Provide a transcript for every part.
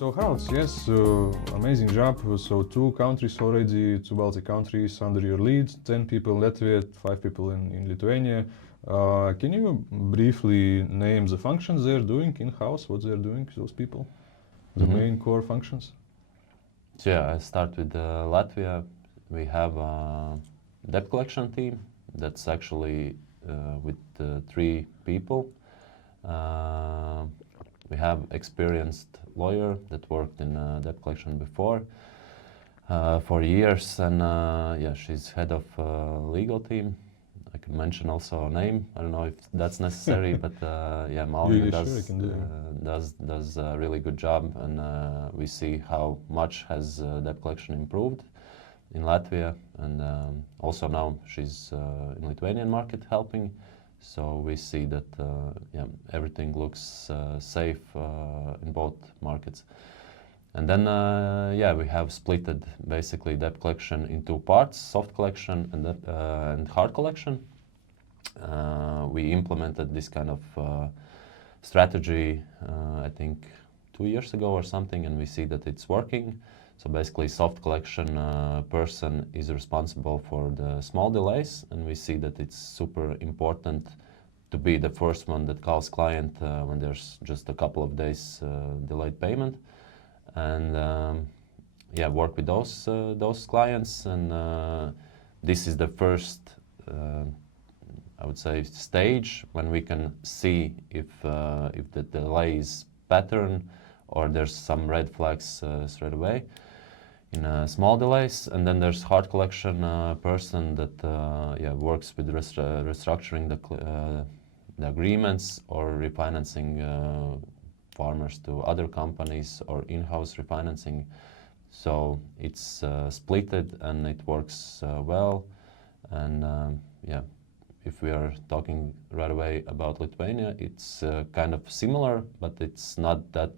So Haralds, yes, amazing job. So 2 countries already, 2 Baltic countries under your lead, 10 people in Latvia, 5 people in Lithuania. Can you briefly name the functions they're doing in-house, what they're doing, those people? The main core functions? So yeah, I start with Latvia. We have a debt collection team that's actually with 3 people. We have experienced lawyer that worked in debt collection before for years, and yeah, she's head of legal team. I could mention also a name. I don't know if that's necessary, but yeah, Malvina Yeah, sure, I can do does a really good job, and we see how much has debt collection improved in Latvia, and also now she's in Lithuanian market helping. So we see that yeah, everything looks safe in both markets. And then yeah, we have splitted basically debt collection in 2 parts: soft collection and hard collection. We implemented this kind of strategy, I think 2 years ago or something, and we see that it's working. So basically, soft collection person is responsible for the small delays, and we see that it's super important to be the first one that calls client when there's just a couple of days delayed payment, and yeah, work with those clients. And this is the first, I would say, stage when we can see if the delay is pattern or there's some red flags straight away in small delays. And then there's hard collection person that yeah, works with restructuring the agreements or refinancing farmers to other companies or in-house refinancing. So it's splitted and it works well. And yeah, if we are talking right away about Lithuania, it's kind of similar, but it's not that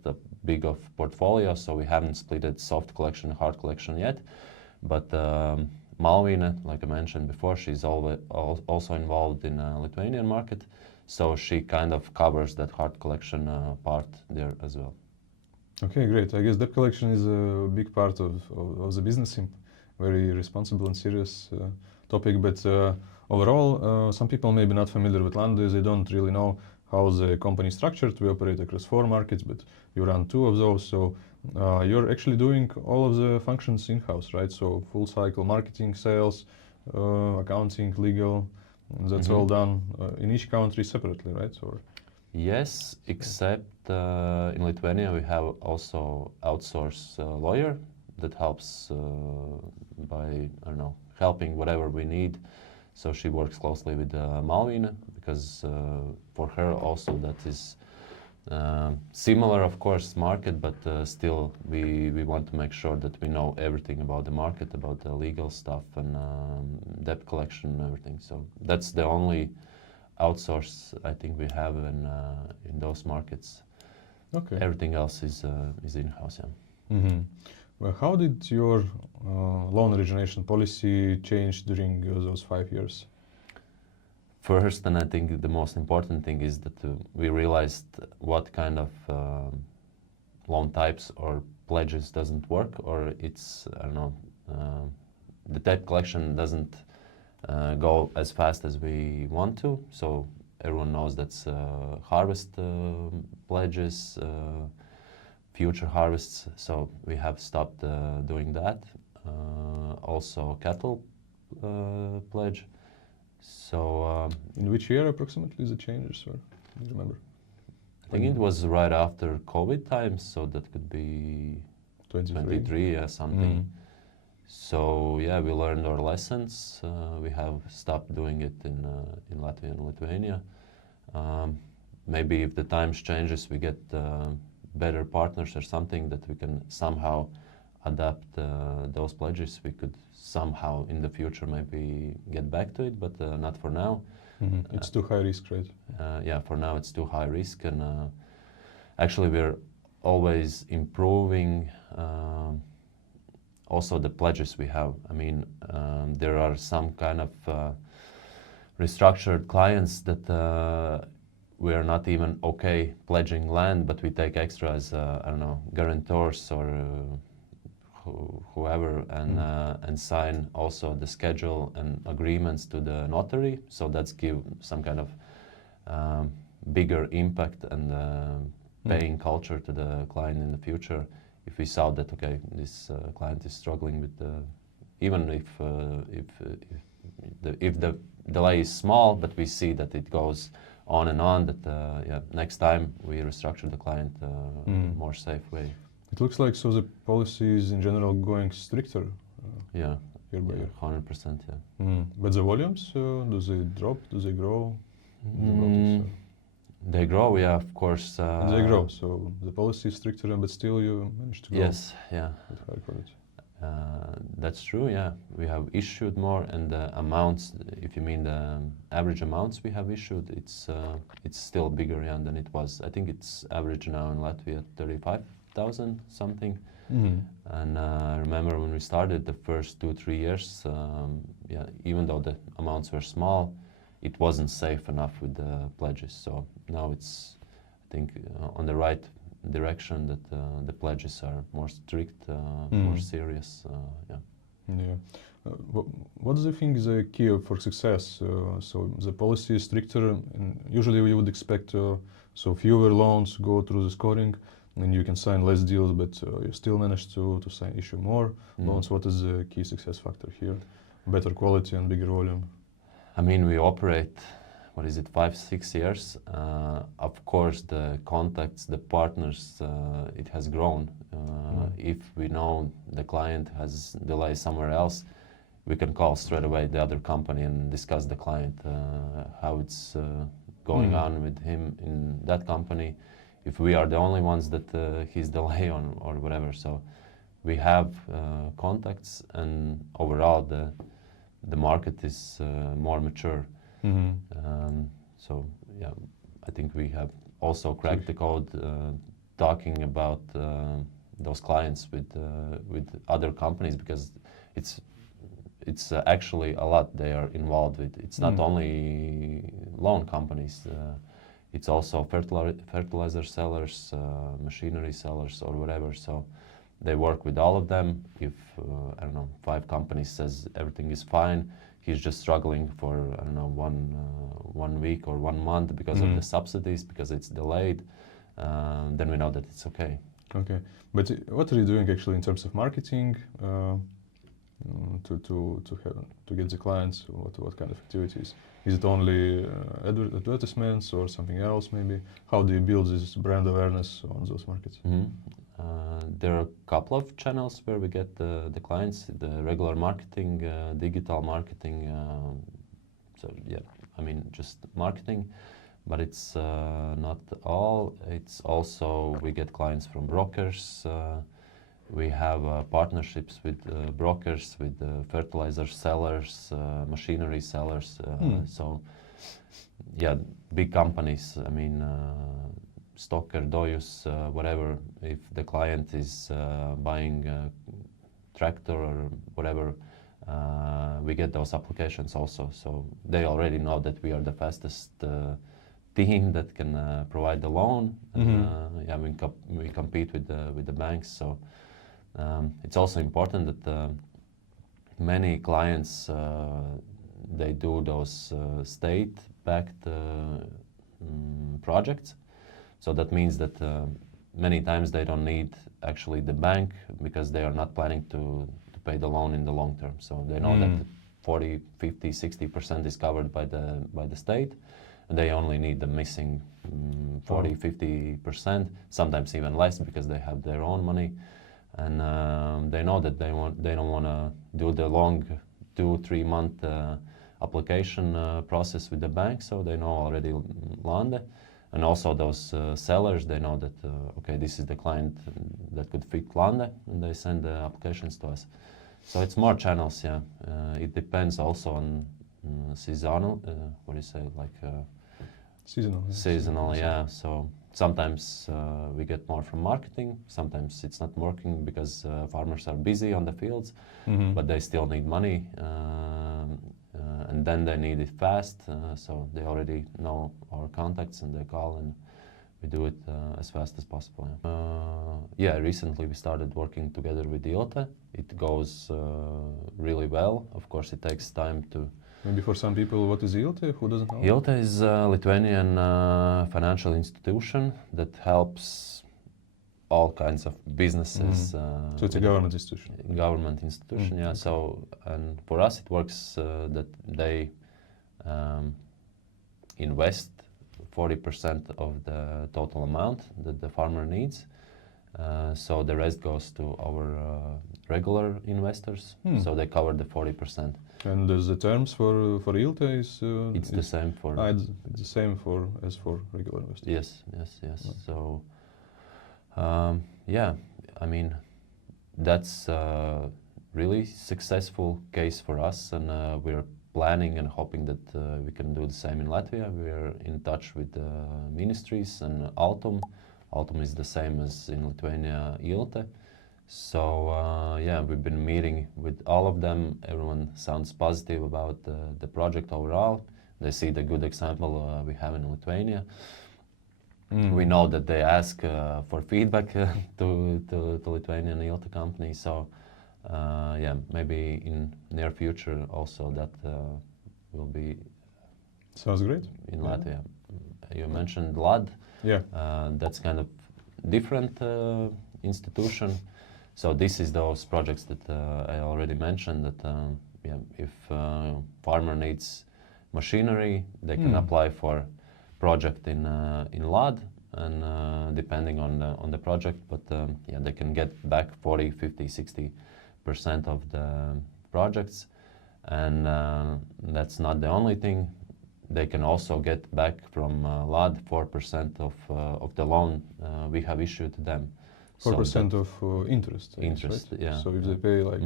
big of portfolio, so we haven't splitted soft collection, hard collection yet. But Malvina, like I mentioned before, she's also involved in Lithuanian market, so she kind of covers that hard collection part there as well. Okay, great. I guess debt collection is a big part of the business, very responsible and serious topic. But overall, some people may be not familiar with LANDE. They don't really know how the company is structured. We operate across 4 markets, but you run 2 of those. So you're actually doing all of the functions in-house, right? So full cycle marketing, sales, accounting, legal. That's all done in each country separately, right? Or yes, except in Lithuania we have also outsourced lawyer that helps by, I don't know, helping whatever we need. So she works closely with Malvina, because for her also that is similar, of course, market, but still we want to make sure that we know everything about the market, about the legal stuff and debt collection and everything. So that's the only outsource I think we have in those markets. okay. Everything else is in-house. Yeah. Well, how did your loan origination policy change during those 5 years? First, and I think the most important thing is that we realized what kind of loan types or pledges doesn't work, or it's, I don't know, the debt collection doesn't go as fast as we want to. So everyone knows that's harvest pledges, future harvests. So we have stopped doing that. Also cattle pledge. So in which year approximately the changes, or do you remember? I think it was right after COVID times, so that could be 23, yeah, something. So yeah, we learned our lessons. We have stopped doing it in Latvia and Lithuania. Maybe if the times changes, we get better partners or something that we can somehow adapt those pledges. We could somehow in the future maybe get back to it, but not for now. It's too high risk, right? Yeah, for now it's too high risk, and actually we're always improving also the pledges we have. I mean, there are some kind of restructured clients that we're not even okay pledging land, but we take extra as I don't know, guarantors or whoever, and sign also the schedule and agreements to the notary. So that's give some kind of bigger impact and paying culture to the client in the future. If we saw that, okay, this client is struggling with even if the delay is small, but we see that it goes on and on, that yeah, next time we restructure the client more safe way. It looks like so the policy is in general going stricter Yeah, year by year. 100%. Yeah. But the volumes, do they drop? Do they grow? The They grow, yeah, of course. they grow, so the policy is stricter, but still you manage to grow. Yes, yeah. With high quality. That's true, yeah. We have issued more, and the amounts, if you mean the average amounts we have issued, it's still bigger, yeah, than it was. I think it's average now in Latvia 35,000 something. And I remember when we started the first 2-3 years, yeah, even though the amounts were small, it wasn't safe enough with the pledges. So now it's, I think, on the right direction, that the pledges are more strict, more serious. Yeah. Yeah. What do you think is the key for success? So the policy is stricter, and usually we would expect so fewer loans go through the scoring, and you can sign less deals, but you still manage to issue more loans. What is the key success factor here? Better quality and bigger volume. I mean, we operate, what is it, 5-6 years. Of course, the contacts, the partners, it has grown. If we know the client has delay somewhere else, we can call straight away the other company and discuss the client, how it's going on with him in that company. If we are the only ones that he's delay on or whatever. So we have contacts, and overall the market is more mature. So yeah, I think we have also cracked the code, talking about those clients with other companies, because it's actually a lot they are involved with. It's not only loan companies. It's also fertilizer sellers, machinery sellers, or whatever. So they work with all of them. If I don't know, 5 companies says everything is fine, he's just struggling for, I don't know, 1 week or 1 month because of the subsidies, because it's delayed, then we know that it's okay. Okay, but what are you doing actually in terms of marketing to get the clients? What kind of activities? Is it only advertisements or something else maybe? How do you build this brand awareness on those markets? There are a couple of channels where we get the clients, the regular marketing, digital marketing. So yeah, I mean, just marketing, but it's not all. It's also, we get clients from brokers. We have partnerships with brokers, with fertilizer sellers, machinery sellers. So yeah, big companies, I mean, Stocker, Dojus, whatever. If the client is buying a tractor or whatever, we get those applications also. So they already know that we are the fastest team that can provide the loan. Yeah, we compete with the banks. So it's also important that many clients, they do those state-backed projects. So that means that many times they don't need actually the bank, because they are not planning to pay the loan in the long term. So they know that 40, 50, 60% is covered by the state, and they only need the missing 40, 50%, sometimes even less, because they have their own money. And they know that they don't want to do the long 2-3 month application process with the bank, so they know already LANDE. And also those sellers, they know that, okay, this is the client that could fit LANDE, and they send the applications to us. So it's more channels, yeah. It depends also on seasonal, what do you say, like... Seasonal. Seasonal, yeah. So sometimes we get more from marketing, sometimes it's not working because farmers are busy on the fields, but they still need money. And and then they need it fast, so they already know our contacts and they call and we do it as fast as possible. Yeah, recently we started working together with LANDE. It goes really well. Of course, it takes time to... Maybe for some people, what is LANDE? Who doesn't know? LANDE is a Lithuanian financial institution that helps all kinds of businesses. So it's a government institution. Government institution, yeah. Okay. So, and for us it works that they invest 40% of the total amount that the farmer needs. So the rest goes to our regular investors. So they cover the 40%. And the terms for LANDE is... it's the same for... it's the same as for regular investors. Yes, yes, yes. Yeah. So, yeah, I mean, that's a really successful case for us, and we're planning and hoping that we can do the same in Latvia. We're in touch with the ministries and Altum. Altum is the same as in Lithuania, LANDE. So yeah, we've been meeting with all of them. Everyone sounds positive about the project overall. They see the good example we have in Lithuania. We know that they ask for feedback to Lithuanian LANDE companies. So yeah, maybe in near future also that will be... Sounds great. In Latvia. You mentioned LANDE. Yeah. That's kind of different institution. So this is those projects that I already mentioned that yeah, if farmer needs machinery, they can apply for project in LANDE, and depending on the project, but yeah, they can get back 40, 50, 60% of the projects, and that's not the only thing. They can also get back from LANDE 4% of the loan we have issued to them. 4% of interest. Interest, right? yeah. So if they pay like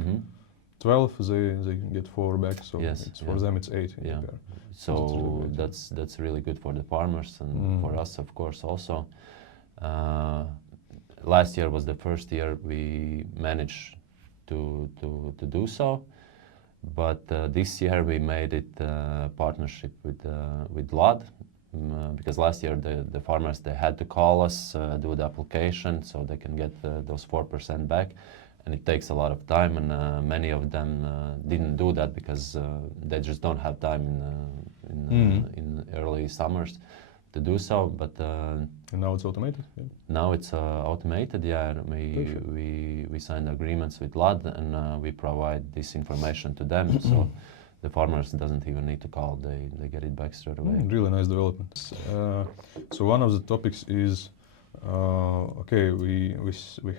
12, they can get 4 back. So yes, it's, for them it's 8. Yeah. There. So that's really good for the farmers and for us, of course, also. Last year was the first year we managed to do so, but this year we made it partnership with LANDE, because last year the farmers, they had to call us, do the application so they can get those 4% back. And it takes a lot of time, and many of them didn't do that because they just don't have time in early summers to do so. But and now it's automated. Yeah. now it's automated. Yeah, we signed agreements with LANDE, and we provide this information to them. So the farmers doesn't even need to call; they get it back straight away. Really nice development. So one of the topics is. Okay, we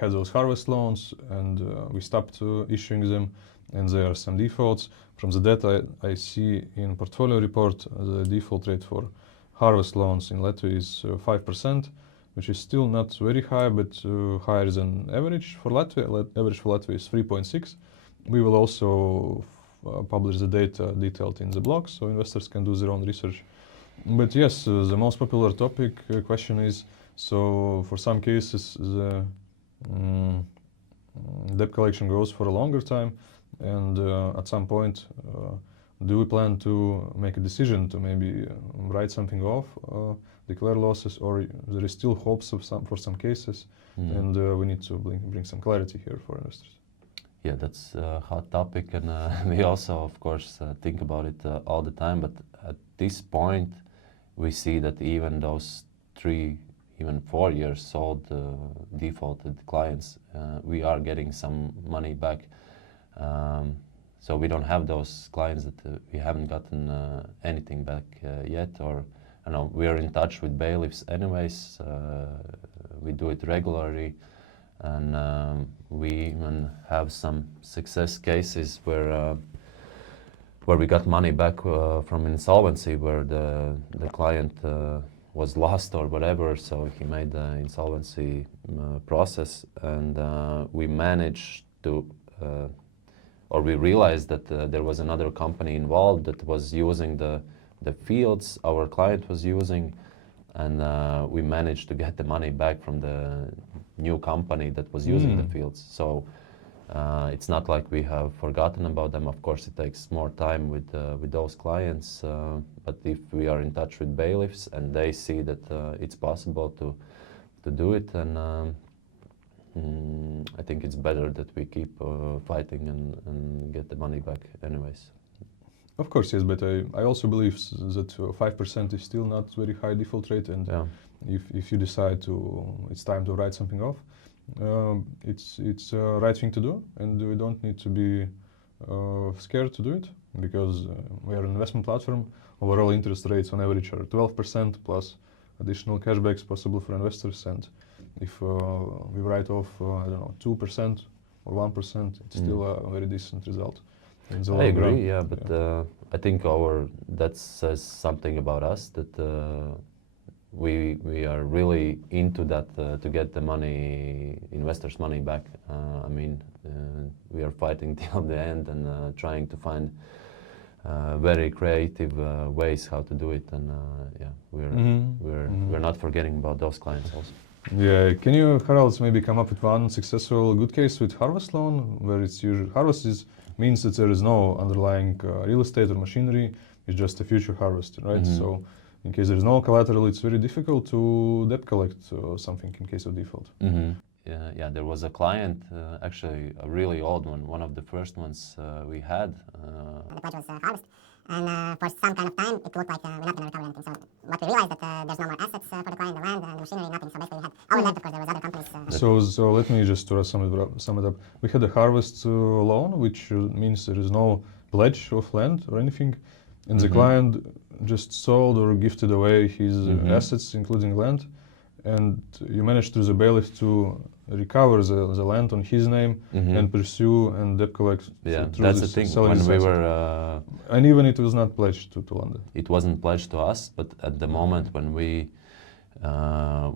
had those harvest loans, and we stopped issuing them, and there are some defaults. From the data I see in portfolio report, the default rate for harvest loans in Latvia is 5%, which is still not very high, but higher than average for Latvia. Average for Latvia is 3.6. We will also publish the data detailed in the blog, so investors can do their own research. But yes, the most popular topic question is, so for some cases the debt collection goes for a longer time, and at some point do we plan to make a decision to maybe write something off, declare losses, or there is still hopes of for some cases, and we need to bring some clarity here for investors. Yeah, that's a hot topic, and we also, of course, think about it all the time. But at this point, we see that even those 3, even 4 years old defaulted clients, we are getting some money back. So we don't have those clients that we haven't gotten anything back yet, or I know we are in touch with bailiffs anyways. We do it regularly, and we even have some success cases where we got money back from insolvency, where the client was lost or whatever, so he made the insolvency process, and we managed to, or we realized that there was another company involved that was using the fields our client was using, and we managed to get the money back from the new company that was using the fields. So It's not like we have forgotten about them. Of course, it takes more time with those clients. But if we are in touch with bailiffs and they see that it's possible to do it, then I think it's better that we keep fighting and get the money back anyways. Of course, yes, but I also believe that 5% is still not very high default rate, and Yeah. if you decide it's time to write something off, it's a right thing to do, and we don't need to be scared to do it, because we are an investment platform. Overall interest rates on average are 12% plus additional cashbacks possible for investors, and if we write off, I don't know, 2% or 1%, it's still a very decent result. In the I long agree, run. yeah, but I think that says something about us, that we are really into that to get the money, investors' money back. I mean, we are fighting till the end and trying to find very creative ways how to do it, and yeah, we're not forgetting about those clients also. Yeah, can you, Haralds, maybe come up with one successful good case with harvest loan, where it's usually means that there is no underlying real estate or machinery, it's just a future harvest, right? So in case there is no collateral, it's very difficult to debt collect something in case of default. Yeah, there was a client, actually a really old one of the first ones we had. The pledge was harvest, and for some kind of time it looked like we're not going to recover anything. So what we realized that there's no more assets for the client, the land, the machinery, nothing. So basically we had our debt, of course there was other companies. So let me just sum it up. We had a harvest loan, which means there is no pledge of land or anything, and the client just sold or gifted away his assets, including land, and you managed through the bailiff to recover the land on his name and pursue and debt collect. Yeah, through that's the this thing. selling When this we asset. were, And even it was not pledged to LANDE. it wasn't pledged to us, but at the moment when we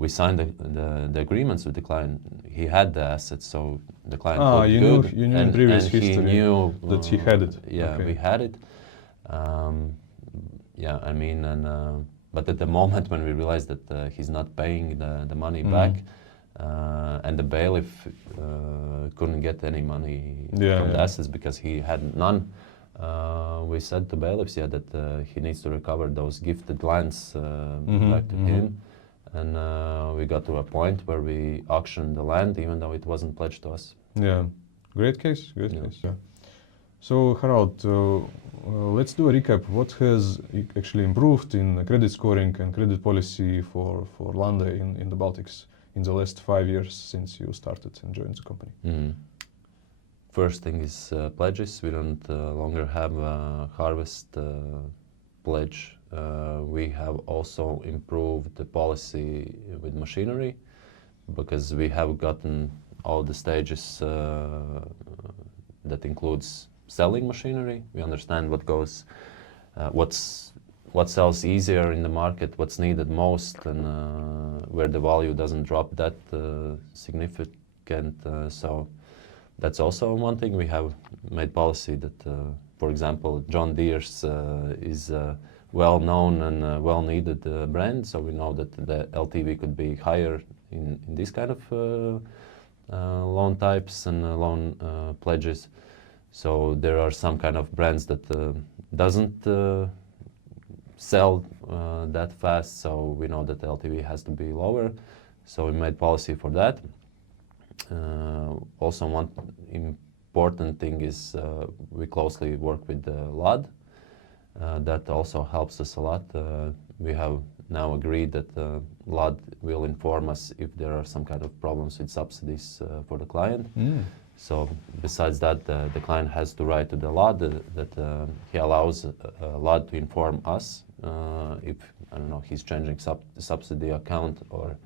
signed the agreements with the client, he had the assets, so the client looked good. You knew in previous history he knew that he had it. Yeah, Okay. we had it. Yeah, I mean, and but at the moment when we realized that he's not paying the money back, and the bailiff couldn't get any money from the assets because he had none, we said to bailiffs, yeah, that he needs to recover those gifted lands back to him. And we got to a point where we auctioned the land, even though it wasn't pledged to us. Yeah, great case, great case. Yeah. So Harald, let's do a recap. What has actually improved in credit scoring and credit policy for LANDE in the Baltics in the last 5 years since you started and joined the company? First thing is pledges. We don't longer have a harvest pledge. We have also improved the policy with machinery, because we have gotten all the stages that includes selling machinery. We understand what goes, what sells easier in the market, what's needed most, and where the value doesn't drop that significant. So that's also one thing. We have made policy that, for example, John Deere's is a well-known and well-needed brand, so we know that the LTV could be higher in this kind of loan types and loan pledges. So there are some kind of brands that doesn't sell that fast, so we know that the LTV has to be lower. So we made policy for that. Also, one important thing is we closely work with the LANDE. That also helps us a lot. We have now agreed that LANDE will inform us if there are some kind of problems with subsidies for the client. So besides that, the client has to write to the LANDE that he allows LANDE to inform us if, I don't know, he's changing subsidy account or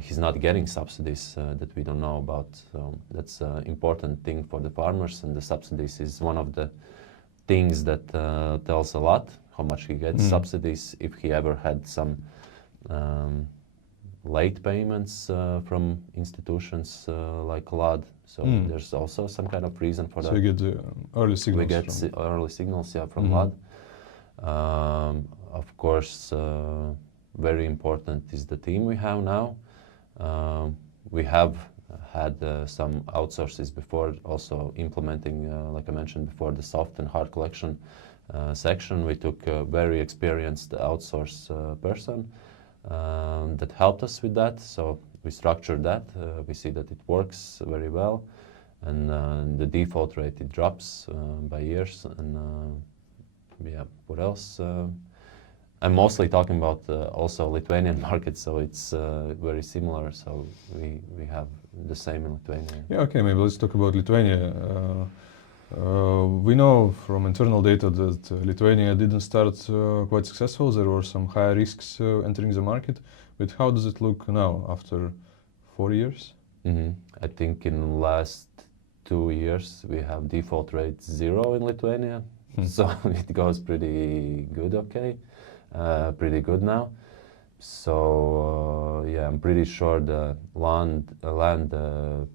he's not getting subsidies that we don't know about. So that's an important thing for the farmers, and the subsidies is one of the things that tells a lot how much he gets subsidies, if he ever had some late payments from institutions like LANDE. So there's also some kind of reason for that. So you get the early signals. We get early signals, yeah, from LANDE. Of course, very important is the team we have now. We have had some outsources before, also implementing, like I mentioned before, the soft and hard collection section. We took a very experienced outsource person that helped us with that. So we structured that. We see that it works very well, and the default rate, it drops by years. And yeah, what else? I'm mostly talking about also Lithuanian market, so it's very similar. So we have the same in Lithuania. Yeah, okay, maybe let's talk about Lithuania. We know from internal data that Lithuania didn't start quite successful. There were some high risks entering the market. But how does it look now after 4 years? I think in the last 2 years we have default rate 0 in Lithuania. So it goes pretty good, okay. Pretty good now. So yeah, I'm pretty sure the LANDE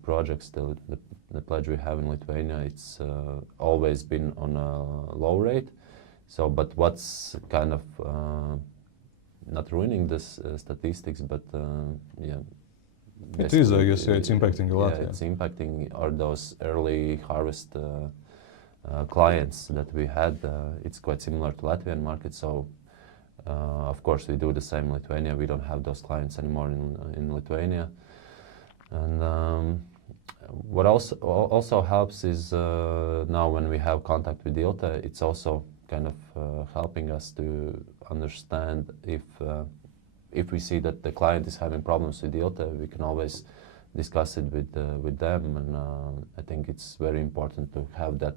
projects, the pledge we have in Lithuania, it's always been on a low rate. So, but what's kind of not ruining this statistics, but yeah. It is, I guess, yeah, it's impacting a lot. Yeah, it's impacting are those early harvest clients that we had. It's quite similar to Latvian market. So of course we do the same in Lithuania. We don't have those clients anymore in Lithuania. And what also helps is now when we have contact with Ilta, it's also kind of helping us to understand if we see that the client is having problems with Ilta, we can always discuss it with them. And I think it's very important to have that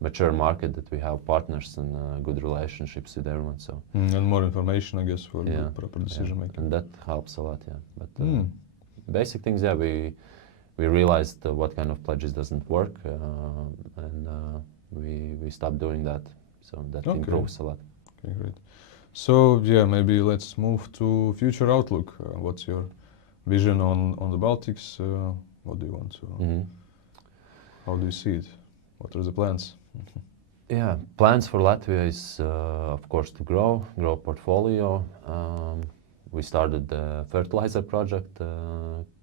mature market, that we have partners and good relationships with everyone. So and more information, I guess, for the proper decision making. And that helps a lot, yeah. But basic things, yeah, we realized what kind of pledges doesn't work, and we stopped doing that. So that improves a lot. Okay, great. So yeah, maybe let's move to future outlook. What's your vision on the Baltics? What do you want to? How do you see it? What are the plans? Yeah, plans for Latvia is of course to grow portfolio. We started the fertilizer project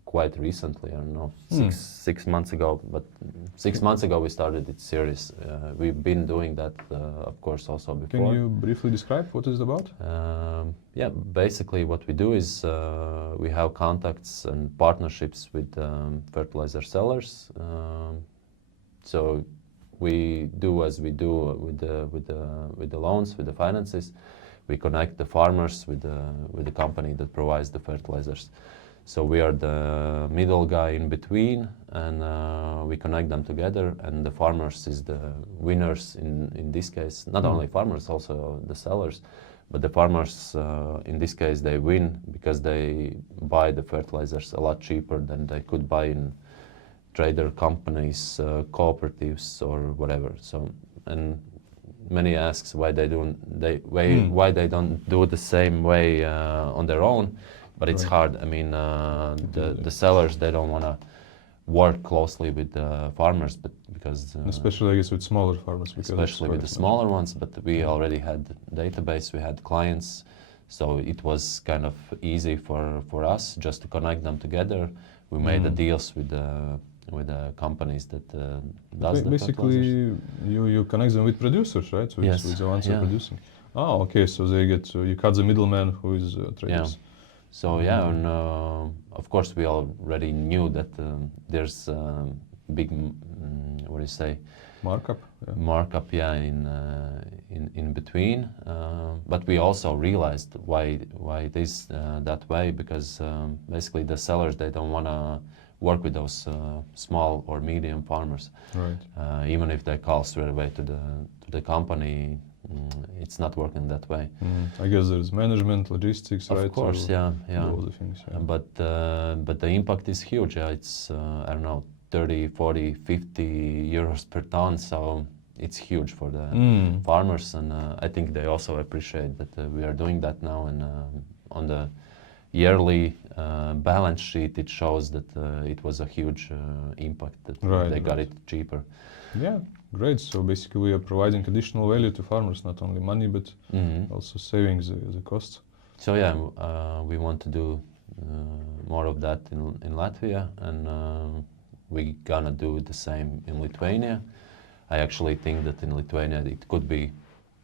quite recently. I don't know, six months ago. But 6 months ago we started it serious. We've been doing that, of course, also before. Can you briefly describe what it's about? Yeah, basically what we do is we have contacts and partnerships with fertilizer sellers. So we do as we do with the loans, with the finances. We connect the farmers with the company that provides the fertilizers. So we are the middle guy in between, and we connect them together. And the farmers is the winners in this case. Not only farmers, also the sellers. But the farmers in this case, they win because they buy the fertilizers a lot cheaper than they could buy in trader companies, cooperatives, or whatever. So, and many asks why they don't do the same way on their own, but it's hard. I mean, the sellers, they don't want to work closely with the farmers, but because especially I guess with smaller farmers, especially with the smaller ones. But we already had database, we had clients, so it was kind of easy for us just to connect them together. We made the deals with the companies that does the basically you connect them with producers, right? Yes. With the ones who are producing. Oh, okay. So they get you cut the middleman who is traders. Yeah. So yeah, and of course we already knew that there's big what do you say, markup. Markup, yeah, in between. But we also realized why it is that way, because basically the sellers, they don't want to work with those small or medium farmers. Right. Even if they call straight away to the company, it's not working that way. I guess there's management, logistics, right? Of course, yeah. All the things. Yeah. But the impact is huge. Yeah, it's I don't know, 30, 40, 50 euros per ton. So it's huge for the farmers, and I think they also appreciate that we are doing that now. And on the yearly balance sheet, it shows that it was a huge impact, that they got it cheaper. Yeah, great. So basically we are providing additional value to farmers, not only money, but also saving the costs. So yeah, we want to do more of that in Latvia, and we're gonna do the same in Lithuania. I actually think that in Lithuania it could be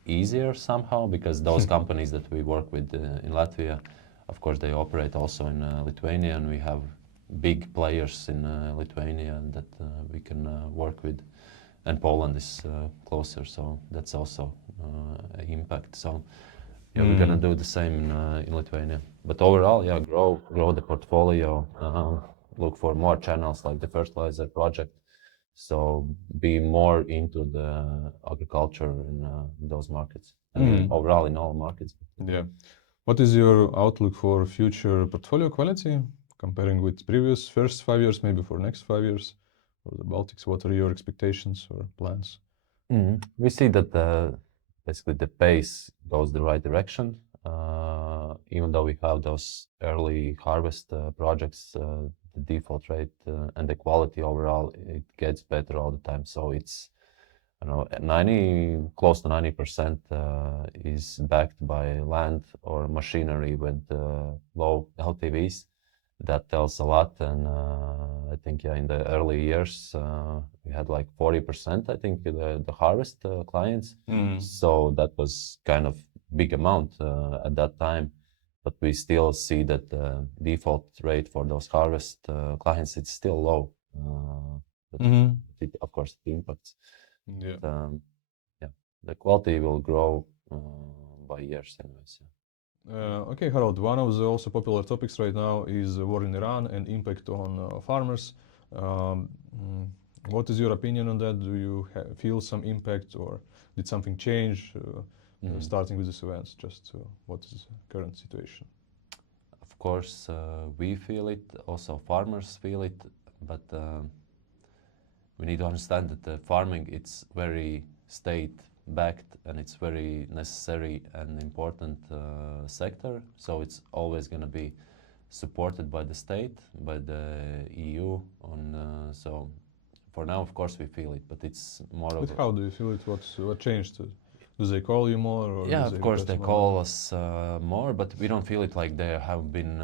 easier somehow, because those companies that we work with in Latvia, of course, they operate also in Lithuania, and we have big players in Lithuania that we can work with, and Poland is closer, so that's also an impact. So yeah, we're gonna do the same in Lithuania. But overall, yeah, grow the portfolio, look for more channels like the fertilizer project. So be more into the agriculture in those markets. I mean, overall in all markets. Yeah. What is your outlook for future portfolio quality, comparing with previous first 5 years, maybe for next 5 years, for the Baltics? What are your expectations or plans? We see that basically the pace goes the right direction. Even though we have those early harvest projects, the default rate and the quality overall, it gets better all the time. So it's, I don't know, close to 90% is backed by land or machinery with low LTVs. That tells a lot, and I think in the early years we had like 40%. I think the harvest clients. So that was kind of big amount at that time, but we still see that the default rate for those harvest clients, it's still low. But it, of course, it impacts. Yeah. Yeah, the quality will grow by years anyways. Okay, Harald, one of the also popular topics right now is the war in Iran and impact on farmers. What is your opinion on that? Do you feel some impact, or did something change starting with these events? Just what is the current situation? Of course, we feel it, also farmers feel it, but we need to understand that the farming, it's very state-backed, and it's very necessary and important sector. So it's always going to be supported by the state, by the EU. So for now, of course, we feel it, but it's more of. But how do you feel it? What changed? Do they call you more? Or yeah, do of course, they more? call us more, but we don't feel it like they have been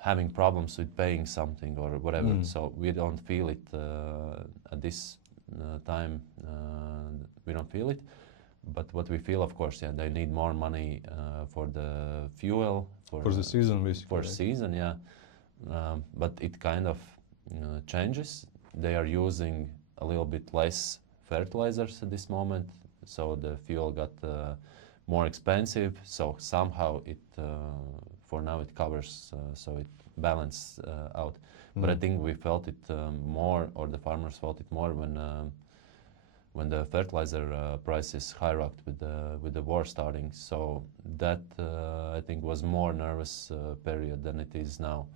having problems with paying something or whatever. So we don't feel it at this time. We don't feel it. But what we feel, of course, yeah, they need more money for the fuel. For the season, basically. For season, yeah. But it kind of changes. They are using a little bit less fertilizers at this moment. So the fuel got more expensive. So somehow it, for now, it covers, so it balances out. But I think we felt it more, or the farmers felt it more when the fertilizer prices skyrocketed with the war starting. So that I think was more nervous period than it is now.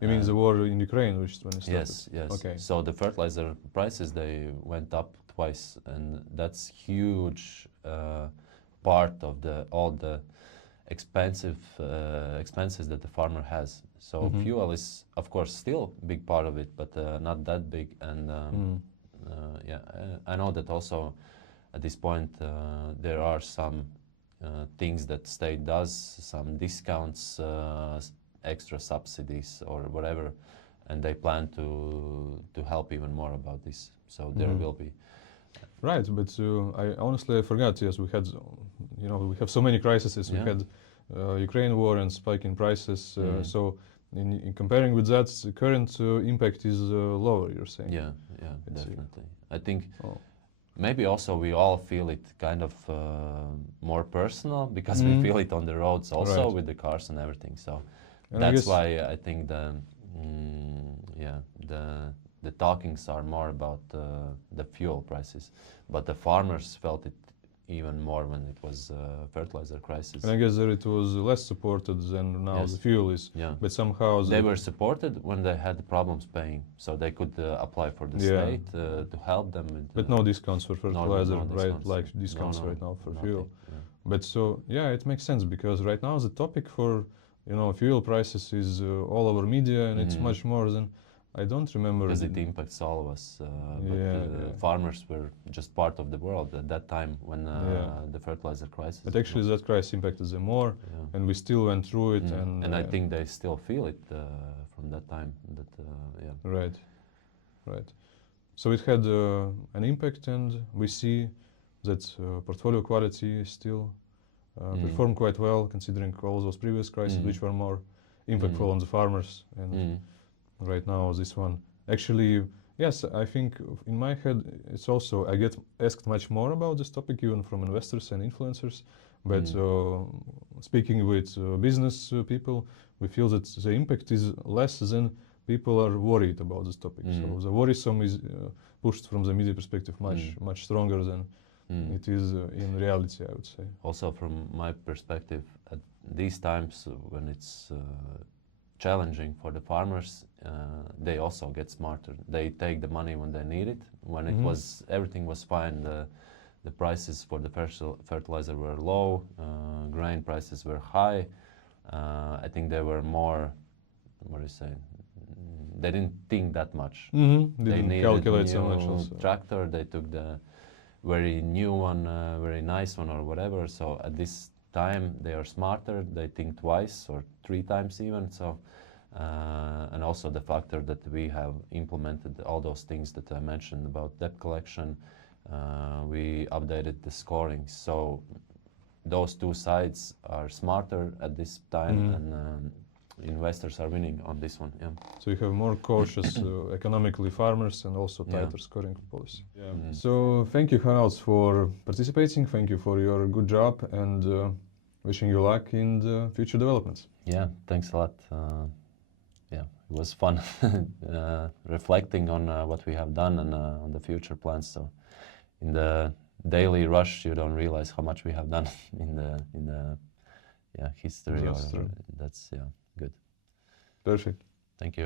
You mean the war in Ukraine, which is when it started? Yes, yes. Okay. So the fertilizer prices, they went up twice, and that's huge part of all the expenses that the farmer has. So fuel is, of course, still a big part of it, but not that big. And yeah, I know that also at this point there are some things that state does, some discounts, extra subsidies or whatever, and they plan to help even more about this. So there will be. Right, but I honestly forgot. Yes, we had, we have so many crises. Yeah. We had Ukraine war and spike in prices. So in comparing with that, the current impact is lower, you're saying? Yeah, yeah, definitely. I think maybe also we all feel it kind of more personal, because we feel it on the roads also, with the cars and everything. So and that's why I think the talkings are more about the fuel prices, but the farmers felt it even more when it was fertilizer crisis. And I guess that it was less supported than now. Yes. The fuel is. Yeah. But somehow they were supported when they had problems paying, so they could apply for the state to help them. With, but no discounts for fertilizer, no right? discounts. Like discounts right now for nothing, fuel. yeah. But so yeah, it makes sense, because right now the topic for fuel prices is all over media, and it's much more than I don't remember. Because it impacts all of us. Farmers were just part of the world at that time when the fertilizer crisis. But actually, that crisis impacted them more, and we still went through it. And I think they still feel it from that time. Right. So it had an impact, and we see that portfolio quality is still performed quite well, considering all those previous crises, which were more impactful on the farmers. And right now, this one. Actually, yes, I think in my head, it's also, I get asked much more about this topic, even from investors and influencers. But speaking with business people, we feel that the impact is less than people are worried about this topic. So the worrisome is pushed from the media perspective much stronger than it is in reality, I would say. Also, from my perspective, at these times when it's challenging for the farmers, they also get smarter. They take the money when they need it. When it was everything was fine, the prices for the fertilizer were low, grain prices were high. I think they were more, what do you say? They didn't think that much. They They didn't needed calculate a so new much also. tractor. They took the very new one, very nice one or whatever. So at this time they are smarter. They think twice or 3 times even. So and also the factor that we have implemented all those things that I mentioned about debt collection. We updated the scoring. So those 2 sides are smarter at this time, and investors are winning on this one. So you have more cautious economically farmers and also tighter scoring policy. So thank you, Haralds, for participating. Thank you for your good job, and wishing you luck in the future developments. Yeah, thanks a lot. It was fun reflecting on what we have done and on the future plans. So in the daily rush, you don't realize how much we have done in the history. That's true. That's good. Perfect. Thank you.